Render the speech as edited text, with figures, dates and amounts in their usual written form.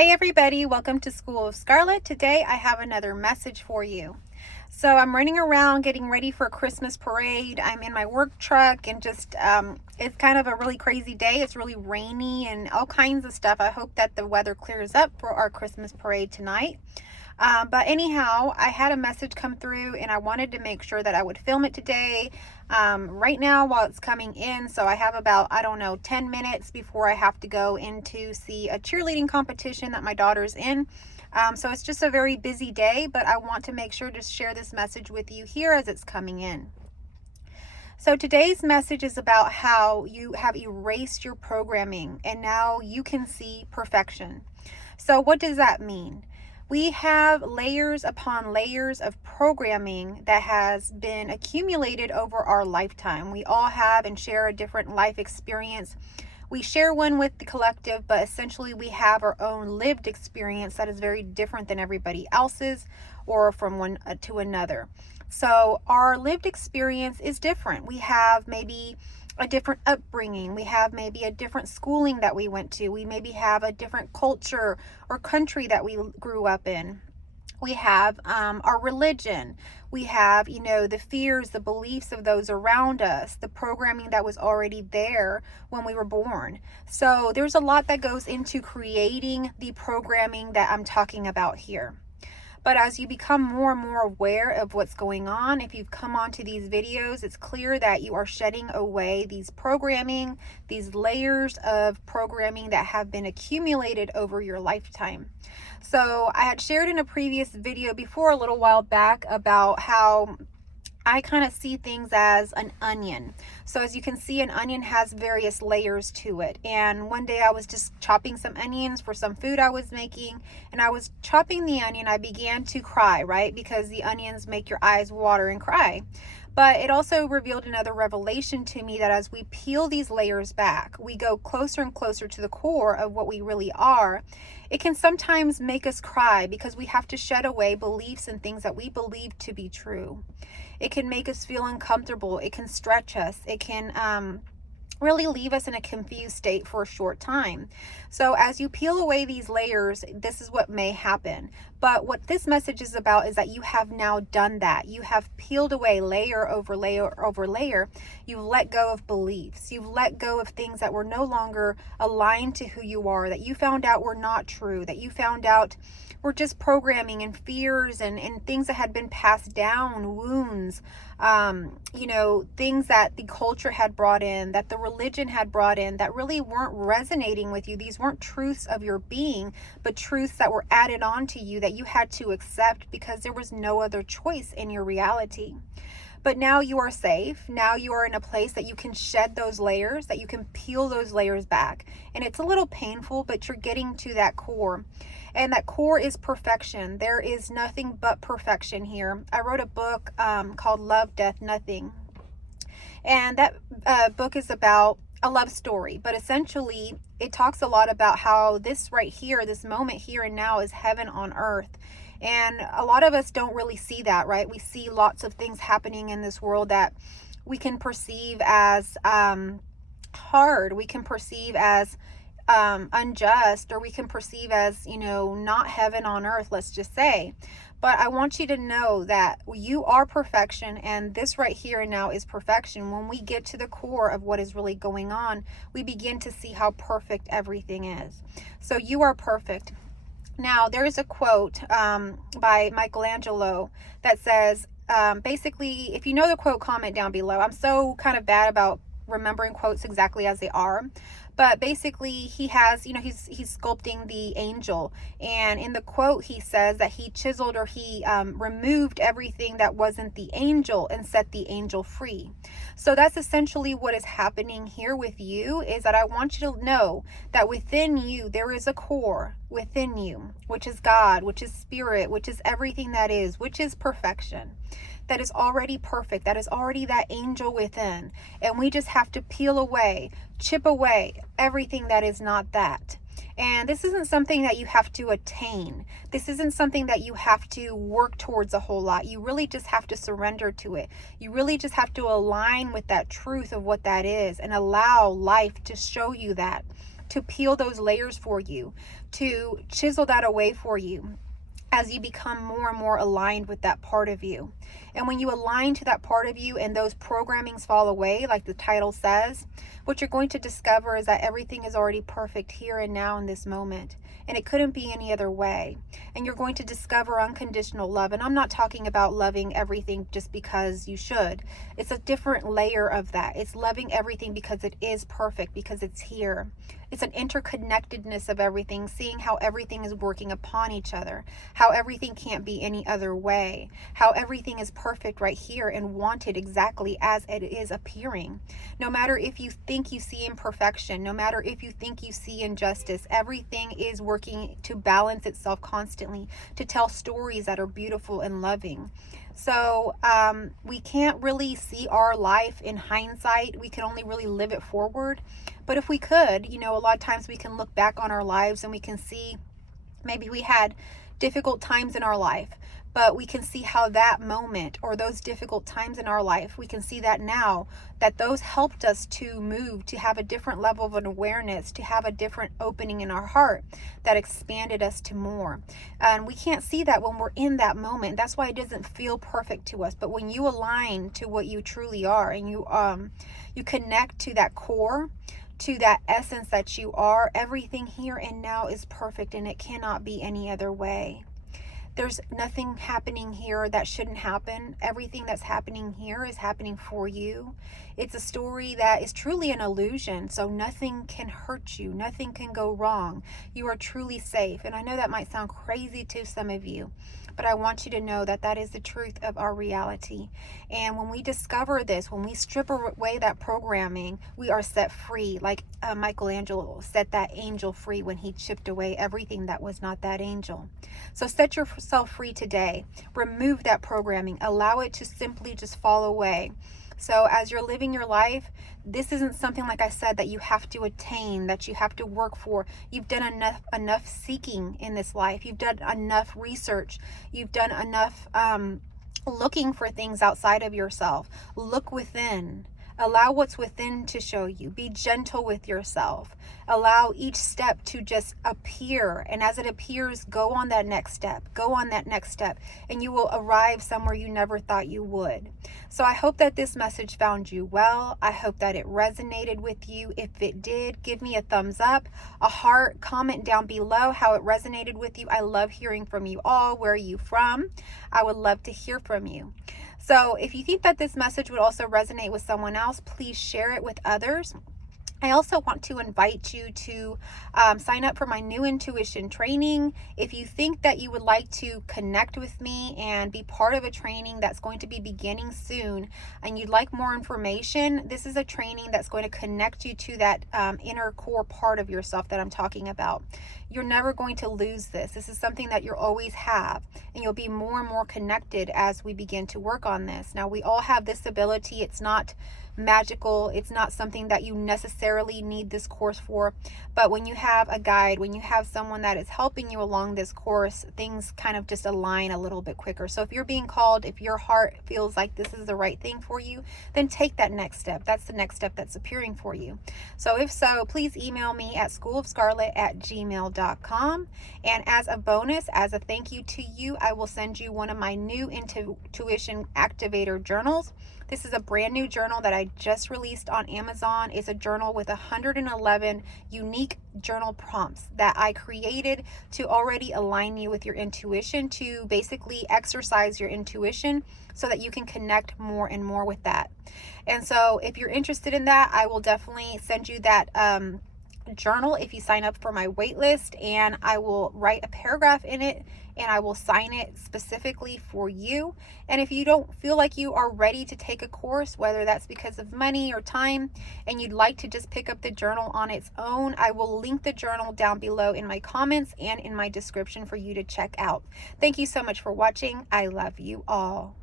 Hey everybody, welcome to School of Scarlet. Today I have another message for you. So I'm running around getting ready for a Christmas parade. I'm in my work truck and just it's kind of a really crazy day. It's really rainy and all kinds of stuff. I hope that the weather clears up for our Christmas parade tonight. But anyhow, I had a message come through and I wanted to make sure that I would film it today. Right now while it's coming in, so I have about, 10 minutes before I have to go in to see a cheerleading competition that my daughter's in. So it's just a very busy day, but I want to make sure to share this message with you here as it's coming in. So today's message is about how you have erased your programming and now you can see perfection. So what does that mean? We have layers upon layers of programming that has been accumulated over our lifetime. We all have and share a different life experience. We share one with the collective, but essentially we have our own lived experience that is very different than everybody else's or from one to another. So our lived experience is different. We have maybe a different upbringing. We have maybe a different schooling that we went to. We maybe have a different culture or country that we grew up in. We have our religion. We have, the fears, the beliefs of those around us, the programming that was already there when we were born. So there's a lot that goes into creating the programming that I'm talking about here. But as you become more and more aware of what's going on, if you've come onto these videos, it's clear that you are shedding away these programming, these layers of programming that have been accumulated over your lifetime. So I had shared in a previous video before a little while back about how I kind of see things as an onion. So as you can see, an onion has various layers to it. And one day I was just chopping some onions for some food I was making. And I was chopping the onion. I began to cry, right? Because the onions make your eyes water and cry. But it also revealed another revelation to me that as we peel these layers back, we go closer and closer to the core of what we really are. It can sometimes make us cry because we have to shed away beliefs and things that we believe to be true. It can make us feel uncomfortable. It can stretch us. It can really leave us in a confused state for a short time. So as you peel away these layers, this is what may happen. But what this message is about is that you have now done that. You have peeled away layer over layer over layer. You've let go of beliefs. You've let go of things that were no longer aligned to who you are, that you found out were not true, that you found out were just programming and fears and things that had been passed down, wounds, things that the culture had brought in, that the religion had brought in, that really weren't resonating with you. These weren't truths of your being, but truths that were added on to you that you had to accept because there was no other choice in your reality. But now you are safe. Now you are in a place that you can shed those layers, that you can peel those layers back. And it's a little painful, but you're getting to that core. And that core is perfection. There is nothing but perfection here. I wrote a book called Love, Death, Nothing. And that book is about a love story. But essentially, it talks a lot about how this right here, this moment here and now is heaven on earth. And a lot of us don't really see that, right? We see lots of things happening in this world that we can perceive as hard. We can perceive as unjust, or we can perceive as, not heaven on earth, let's just say. But I want you to know that you are perfection, and this right here and now is perfection. When we get to the core of what is really going on, we begin to see how perfect everything is. So you are perfect. Now, there is a quote by Michelangelo that says, basically, if you know the quote, comment down below. I'm so kind of bad about remembering quotes exactly as they are. But basically, he has, he's sculpting the angel. And in the quote, he says that he chiseled, or he removed everything that wasn't the angel and set the angel free. So that's essentially what is happening here with you, is that I want you to know that within you, there is a core within you, which is God, which is spirit, which is everything that is, which is perfection. That is already perfect. That is already that angel within. And we just have to peel away, chip away everything that is not that. And this isn't something that you have to attain. This isn't something that you have to work towards a whole lot. You really just have to surrender to it. You really just have to align with that truth of what that is and allow life to show you that. to peel those layers for you, to chisel that away for you as you become more and more aligned with that part of you. And when you align to that part of you and those programmings fall away, like the title says, what you're going to discover is that everything is already perfect here and now in this moment. And it couldn't be any other way. And you're going to discover unconditional love. And I'm not talking about loving everything just because you should. It's a different layer of that. It's loving everything because it is perfect, because it's here. It's an interconnectedness of everything, seeing how everything is working upon each other, how everything can't be any other way, how everything is perfect right here and wanted exactly as it is appearing. No matter if you think you see imperfection, no matter if you think you see injustice, everything is working to balance itself constantly, to tell stories that are beautiful and loving. So we can't really see our life in hindsight. We can only really live it forward. But if we could, a lot of times we can look back on our lives and we can see maybe we had difficult times in our life, but we can see how that moment or those difficult times in our life, we can see that now, that those helped us to move, to have a different level of an awareness, to have a different opening in our heart that expanded us to more. And we can't see that when we're in that moment. That's why it doesn't feel perfect to us. But when you align to what you truly are and you connect to that core, to that essence that you are, everything here and now is perfect and it cannot be any other way. There's nothing happening here that shouldn't happen. Everything that's happening here is happening for you. It's a story that is truly an illusion, so nothing can hurt you. Nothing can go wrong. You are truly safe. And I know that might sound crazy to some of you, but I want you to know that that is the truth of our reality. And when we discover this, when we strip away that programming, we are set free. Like Michelangelo set that angel free when he chipped away everything that was not that angel. So set yourself free today. Remove that programming. Allow it to simply just fall away. So as you're living your life, this isn't something, like I said, that you have to attain, that you have to work for. You've done enough seeking in this life. You've done enough research. You've done enough looking for things outside of yourself. Look within. Allow what's within to show you. Be gentle with yourself. Allow each step to just appear. And as it appears, go on that next step. Go on that next step. And you will arrive somewhere you never thought you would. So I hope that this message found you well. I hope that it resonated with you. If it did, give me a thumbs up, a heart, comment down below how it resonated with you. I love hearing from you all. Where are you from? I would love to hear from you. So if you think that this message would also resonate with someone else, please share it with others. I also want to invite you to sign up for my new intuition training. If you think that you would like to connect with me and be part of a training that's going to be beginning soon and you'd like more information, this is a training that's going to connect you to that inner core part of yourself that I'm talking about. You're never going to lose this. This is something that you'll always have, and you'll be more and more connected as we begin to work on this. Now, we all have this ability. It's not magical. It's not something that you necessarily need this course for. But when you have a guide, when you have someone that is helping you along this course, things kind of just align a little bit quicker. So if you're being called, if your heart feels like this is the right thing for you, then take that next step. That's the next step that's appearing for you. So if so, please email me at schoolofscarlet@gmail.com. And as a bonus, as a thank you to you, I will send you one of my new intuition activator journals. This is a brand new journal that I just released on Amazon. It's a journal with 111 unique journal prompts that I created to already align you with your intuition, to basically exercise your intuition so that you can connect more and more with that. And so if you're interested in that, I will definitely send you that journal if you sign up for my wait list, and I will write a paragraph in it and I will sign it specifically for you. And if you don't feel like you are ready to take a course, whether that's because of money or time, and you'd like to just pick up the journal on its own, I will link the journal down below in my comments and in my description for you to check out. Thank you so much for watching. I love you all.